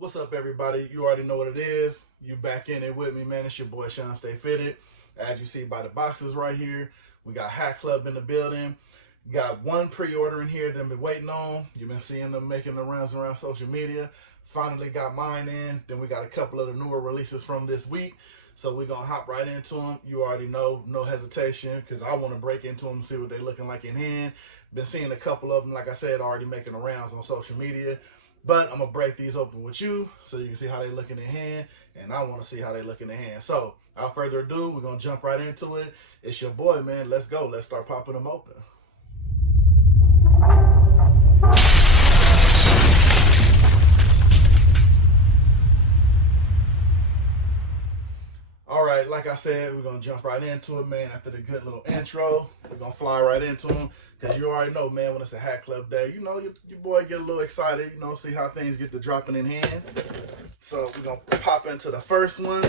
What's up, everybody? You already know what it is. You back in it with me, man. It's your boy Shawn.Stay.Fitted. As you see by the boxes right here, we got HatClub in the building. Got one pre-order in here that I've been waiting on. You've been seeing them making the rounds around social media. Finally got mine in. Then we got a couple of the newer releases from this week. So we're going to hop right into them. You already know, no hesitation, because I want to break into them and see what they're looking like in hand. Been seeing a couple of them, like I said, already making the rounds on social media. But I'm going to break these open with you so you can see how they look in their hand. And I want to see how they look in their hand. So, without further ado, we're going to jump right into it. It's your boy, man. Let's go. Let's start popping them open. All right, like I said, we're going to jump right into it, man. After the good little intro, we're going to fly right into them. Because you already know, man, when it's a HatClub day, you know, your boy get a little excited, you know, see how things get to dropping in hand. So we're going to pop into the first one.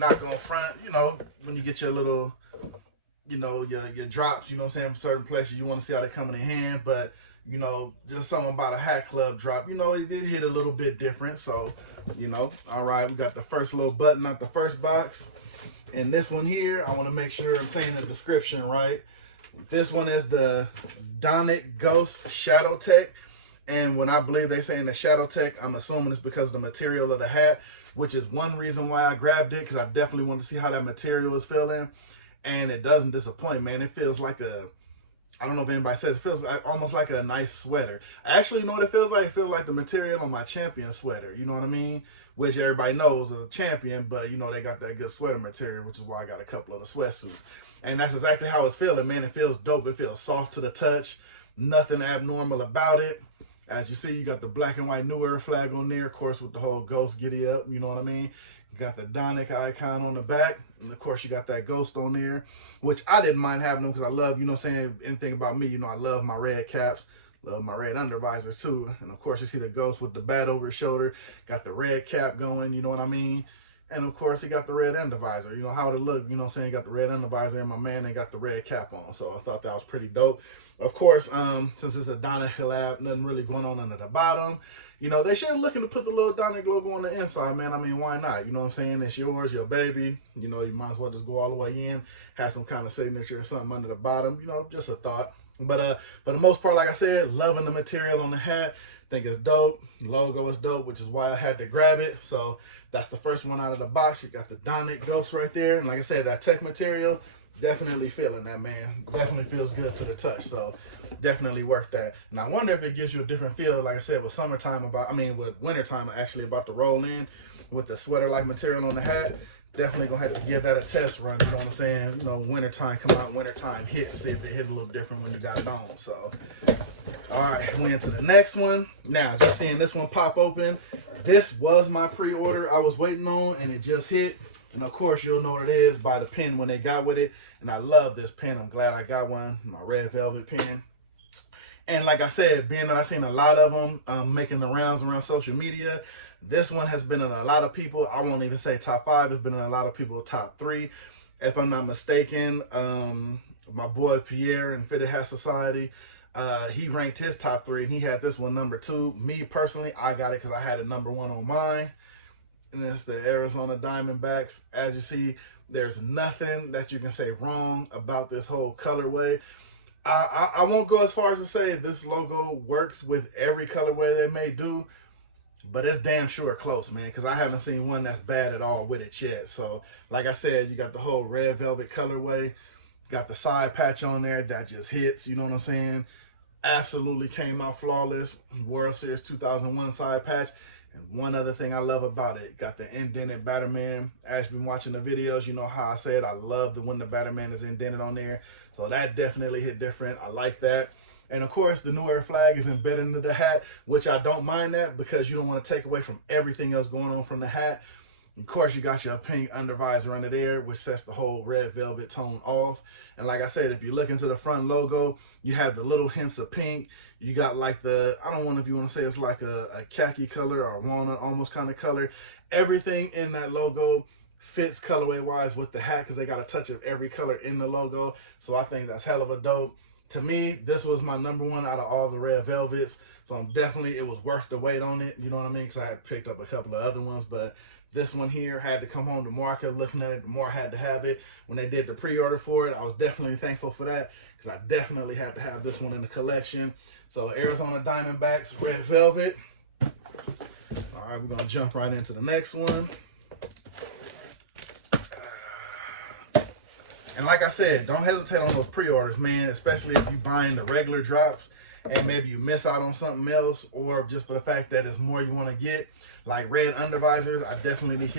Not going to front, you know, when you get your little, you know, your drops, you know what I'm saying, certain places you want to see how they come in hand. But, you know, just something about a HatClub drop, you know, it did hit a little bit different. So, you know, all right, we got the first little button out the first box. And this one here, I want to make sure I'm saying the description right. This one is the Donek Ghost Shadow Tech. And when I believe they saying the Shadow Tech, I'm assuming it's because of the material of the hat, which is one reason why I grabbed it, because I definitely want to see how that material is feeling. And it doesn't disappoint, man. It feels like I don't know if anybody says, it feels like, almost like a nice sweater. Actually, you know what it feels like? It feels like the material on my Champion sweater. You know what I mean? Which everybody knows is a Champion, but, you know, they got that good sweater material, which is why I got a couple of the sweatsuits. And that's exactly how it's feeling, man. It feels dope. It feels soft to the touch. Nothing abnormal about it. As you see, you got the black and white New Era flag on there, of course, with the whole ghost giddy up. You know what I mean? You got the Donek icon on the back. And, of course, you got that ghost on there, which I didn't mind having them because I love, you know what I'm saying, anything about me, you know, I love my red caps, love my red undervisors, too. And, of course, you see the ghost with the bat over his shoulder, got the red cap going, you know what I mean? And, of course, he got the red undervisor. You know how it look, you know what I'm saying, got the red undervisor, and my man ain't got the red cap on. So I thought that was pretty dope. Of course, since it's a Donek collab, nothing really going on under the bottom. You know, they should looking to put the little Donek logo on the inside, man. I mean, why not? You know what I'm saying? It's yours, your baby. You know, you might as well just go all the way in, have some kind of signature or something under the bottom. You know, just a thought. But for the most part, like I said, loving the material on the hat. Think it's dope. Logo is dope, which is why I had to grab it. So that's the first one out of the box. You got the Donek Ghost right there. And like I said, that tech material, definitely feeling that, man. Definitely feels good to the touch. So definitely worth that. And I wonder if it gives you a different feel, like I said, with summertime with wintertime actually about to roll in with the sweater-like material on the hat. Definitely gonna have to give that a test run, you know what I'm saying? You know, wintertime come out, wintertime hit, see if it hit a little different when you got it on. So alright, we into the next one. Now, just seeing this one pop open. This was my pre-order I was waiting on, and it just hit. And of course, you'll know what it is by the pen when they got with it. And I love this pen. I'm glad I got one, my red velvet pen. And like I said, being that I've seen a lot of them making the rounds around social media, this one has been in a lot of people. I won't even say top 5. It's been in a lot of people's top 3. If I'm not mistaken, my boy Pierre in Fitted Hat Society, he ranked his top 3, and he had this one number 2. Me, personally, I got it because I had a number 1 on mine. And it's the Arizona Diamondbacks. As you see, there's nothing that you can say wrong about this whole colorway. I won't go as far as to say this logo works with every colorway they may do, but it's damn sure close, man, because I haven't seen one that's bad at all with it yet. So, like I said, you got the whole red velvet colorway, got the side patch on there that just hits, you know what I'm saying? Absolutely came out flawless. World Series 2001 side patch. And one other thing I love about it, got the indented Batterman. As you've been watching the videos, you know how I said I love when the Batterman is indented on there. So that definitely hit different. I like that. And of course, the New Era flag is embedded into the hat, which I don't mind that because you don't want to take away from everything else going on from the hat. Of course, you got your pink undervisor under there, which sets the whole red velvet tone off. And like I said, if you look into the front logo, you have the little hints of pink. You got like the, I don't know if you want to say it's like a khaki color or walnut almost kind of color. Everything in that logo fits colorway wise with the hat because they got a touch of every color in the logo. So I think that's hell of a dope. to me, this was my #1 out of all the red velvets. So it was worth the wait on it. You know what I mean? Because I had picked up a couple of other ones, but this one here had to come home. The more I kept looking at it, the more I had to have it. When they did the pre-order for it, I was definitely thankful for that because I definitely had to have this one in the collection. So Arizona Diamondbacks red velvet. All right, we're gonna jump right into the next one. And like I said, don't hesitate on those pre-orders, man, especially if you're buying the regular drops and maybe you miss out on something else, or just for the fact that it's more you want to get. Like red undervisors, I definitely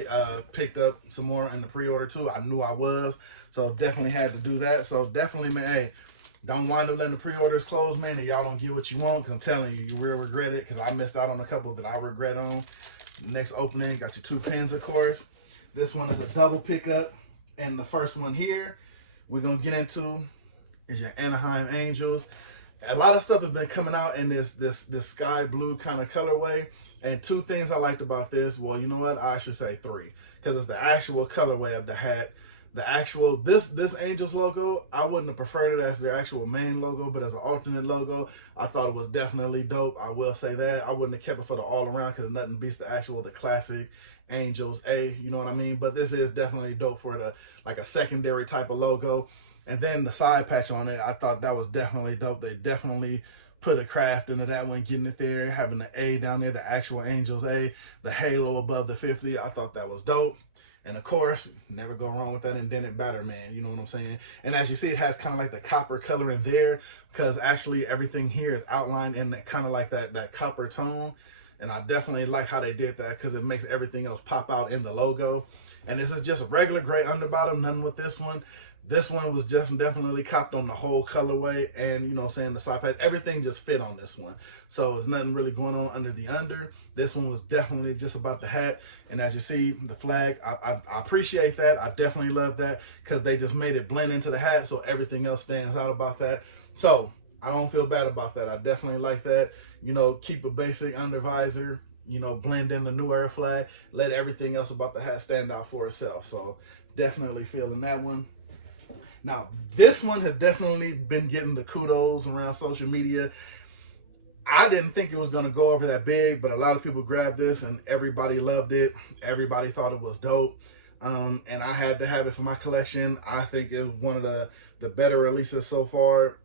picked up some more in the pre-order too. I knew I was, so definitely had to do that. So definitely, man, hey, don't wind up letting the pre-orders close, man, and y'all don't get what you want, because I'm telling you, you will regret it, because I missed out on a couple that I regret on. Next opening, got your 2 pins, of course. This one is a double pickup, and the first one here we're going to get into is your Anaheim Angels. A lot of stuff has been coming out in this sky blue kind of colorway. And 2 things I liked about this. Well, you know what? I should say 3. Because it's the actual colorway of the hat. The actual, this Angels logo, I wouldn't have preferred it as their actual main logo. But as an alternate logo, I thought it was definitely dope. I will say that. I wouldn't have kept it for the all around because nothing beats the classic Angels A, you know what I mean? But this is definitely dope for the like a secondary type of logo. And then the side patch on it, I thought that was definitely dope. They definitely put a craft into that one, getting it there, having the A down there, the actual Angels A, the halo above the 50. I thought that was dope. And of course, never go wrong with that indented batter, man. You know what I'm saying? And as you see, it has kind of like the copper color in there, because actually everything here is outlined in that kind of like that copper tone. And I definitely like how they did that, because it makes everything else pop out in the logo. And this is just a regular gray underbottom, nothing with this one. This one was just definitely copped on the whole colorway, and you know what I'm saying, the side pad, everything just fit on this one. So there's nothing really going on under the under. This one was definitely just about the hat. And as you see, the flag, I appreciate that. I definitely love that, because they just made it blend into the hat, so everything else stands out about that. So I don't feel bad about that. I definitely like that. You know, keep a basic under visor, you know, blend in the New Era flag, let everything else about the hat stand out for itself. So definitely feeling that one. Now, this one has definitely been getting the kudos around social media. I didn't think it was going to go over that big, but a lot of people grabbed this and everybody loved it. Everybody thought it was dope. And I had to have it for my collection. I think it was one of the better releases so far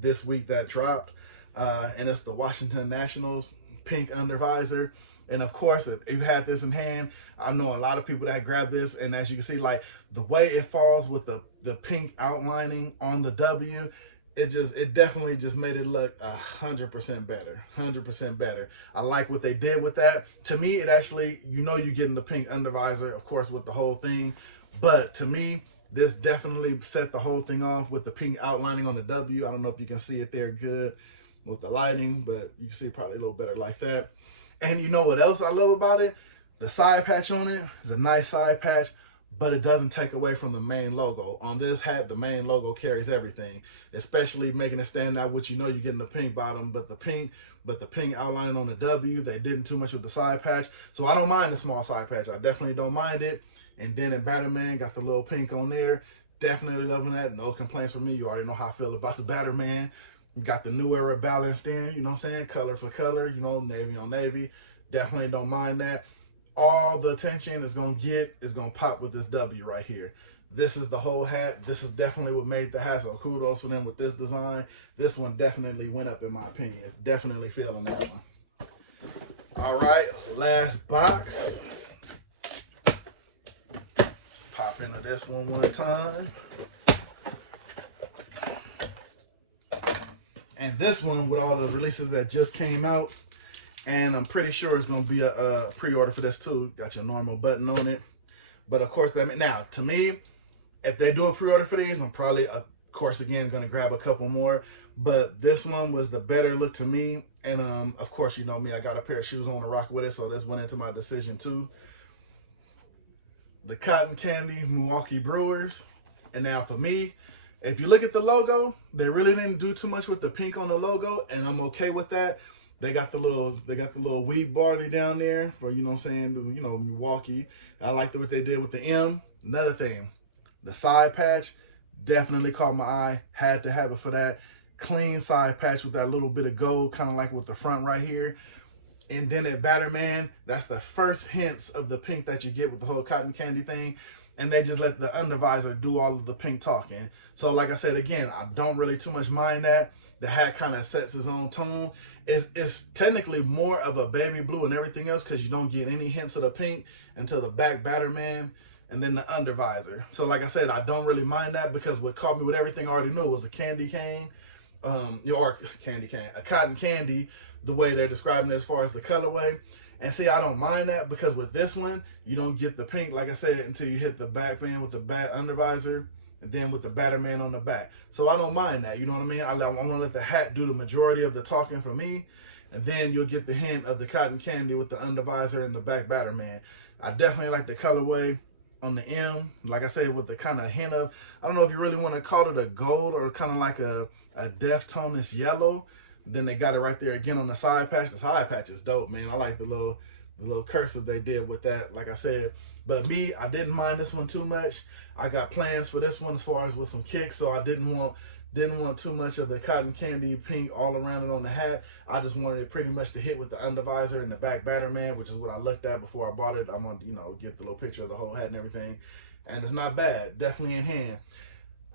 this week that dropped. And it's the Washington Nationals pink undervisor. And of course, if you had this in hand, I know a lot of people that grabbed this. And as you can see, like the way it falls with the pink outlining on the W, it definitely just made it look 100% better. 100% better. I like what they did with that. To me, it actually, you know, you're getting the pink undervisor, of course, with the whole thing. But to me, this definitely set the whole thing off with the pink outlining on the W. I don't know if you can see it there good with the lighting, but you can see it probably a little better like that. And you know what else I love about it? The side patch on it is a nice side patch, but it doesn't take away from the main logo. On this hat, the main logo carries everything, especially making it stand out, which you know you're getting the pink bottom, but the pink outlining on the W, they didn't too much with the side patch. So I don't mind the small side patch. I definitely don't mind it. And then in Batterman, got the little pink on there. Definitely loving that. No complaints from me. You already know how I feel about the Batterman. Got the New Era balanced in, you know what I'm saying? Color for color, you know, navy on navy. Definitely don't mind that. All the attention is going to get is going to pop with this W right here. This is the whole hat. This is definitely what made the hat, so kudos for them with this design. This one definitely went up in my opinion. Definitely feeling that one. All right, last box. Pop into this one time. And this one with all the releases that just came out, and I'm pretty sure it's going to be a pre-order for this too. Got your normal button on it. But of course, now to me, if they do a pre-order for these, I'm probably, of course, again, going to grab a couple more. But this one was the better look to me. And of course, you know me, I got a pair of shoes on to rock with it, so this went into my decision too. The Cotton Candy Milwaukee Brewers. And now for me, if you look at the logo, they really didn't do too much with the pink on the logo, and I'm okay with that. They got the little wheat barley down there for, you know what I'm saying, you know, Milwaukee. I liked what they did with the M. Another thing, the side patch definitely caught my eye. Had to have it for that. clean side patch with that little bit of gold, kind of like with the front right here. And then at Batterman, that's the first hints of the pink that you get with the whole cotton candy thing. And they just let the undervisor do all of the pink talking. So like I said, again, I don't really too much mind that. The hat kind of sets its own tone. It's technically more of a baby blue and everything else because you don't get any hints of the pink until the back Batterman and then the undervisor. So like I said, I don't really mind that because what caught me with everything I already knew was a candy cane, or candy cane, a cotton candy, the way they're describing it as far as the colorway. And see, I don't mind that because with this one, you don't get the pink, like I said, until you hit the back band with the bat undervisor and then with the Batterman on the back. So I don't mind that, you know what I mean? I'm going to let the hat do the majority of the talking for me, and then you'll get the hint of the cotton candy with the undervisor and the back Batterman. I definitely like the colorway on the M, like I said, with the kind of hint of, I don't know if you really want to call it a gold or kind of like a Deftones yellow. Then they got it right there again on the side patch. The side patch is dope, man. I like the little cursive they did with that, like I said. But me, I didn't mind this one too much. I got plans for this one as far as with some kicks, so I didn't want too much of the cotton candy pink all around it on the hat. I just wanted it pretty much to hit with the undervisor and the back Batterman, which is what I looked at before I bought it. I'm gonna, get the little picture of the whole hat and everything. And it's not bad, definitely in hand.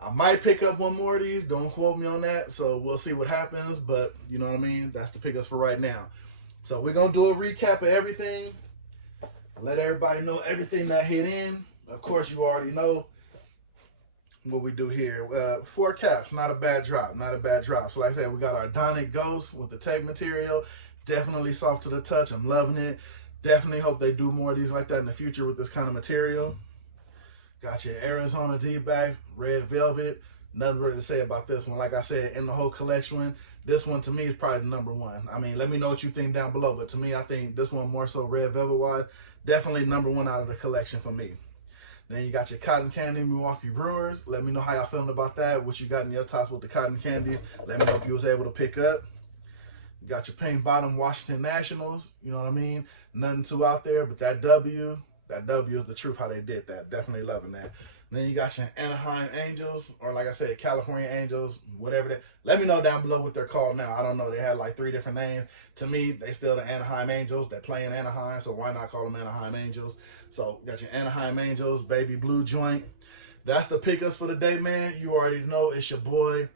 I might pick up one more of these. Don't quote me on that. So we'll see what happens. But you know what I mean? That's the pickups for right now. So we're going to do a recap of everything. Let everybody know everything that hit in. Of course, you already know what we do here. 4 caps. Not a bad drop. Not a bad drop. So like I said, we got our Donek Ghost with the tape material. Definitely soft to the touch. I'm loving it. Definitely hope they do more of these like that in the future with this kind of material. Got your Arizona D-backs, red velvet. Nothing really to say about this one. Like I said, in the whole collection, this one to me is probably the #1. I mean, let me know what you think down below. But to me, I think this one more so red velvet-wise, definitely #1 out of the collection for me. Then you got your cotton candy Milwaukee Brewers. Let me know how y'all feeling about that. What you got in your tops with the cotton candies. Let me know if you was able to pick up. You got your pink bottom Washington Nationals. You know what I mean? Nothing too out there, but that W is the truth how they did that. Definitely loving that. And then you got your Anaheim Angels, or like I said, California Angels, whatever that. Let me know down below what they're called now. I don't know. They had like 3 different names. To me, they still the Anaheim Angels. They play in Anaheim, so why not call them Anaheim Angels? So got your Anaheim Angels, baby blue joint. That's the pickups for the day, man. You already know it's your boy.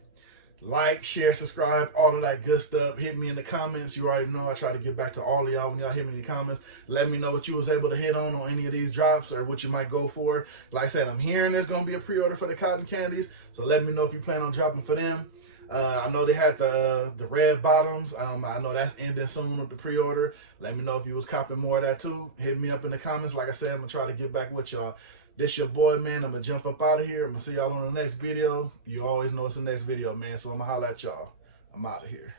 Like, share, subscribe, all of that good stuff. Hit me in the comments. You already know I try to get back to all of y'all when y'all hit me in the comments. Let me know what you was able to hit on any of these drops or what you might go for. Like I said, I'm hearing there's going to be a pre-order for the cotton candies. So let me know if you plan on dropping for them. I know they had the red bottoms. I know that's ending soon with the pre-order. Let me know if you was copping more of that too. Hit me up in the comments. Like I said, I'm going to try to get back with y'all. This your boy, man. I'm going to jump up out of here. I'm going to see y'all on the next video. You always know it's the next video, man. So I'm going to holler at y'all. I'm out of here.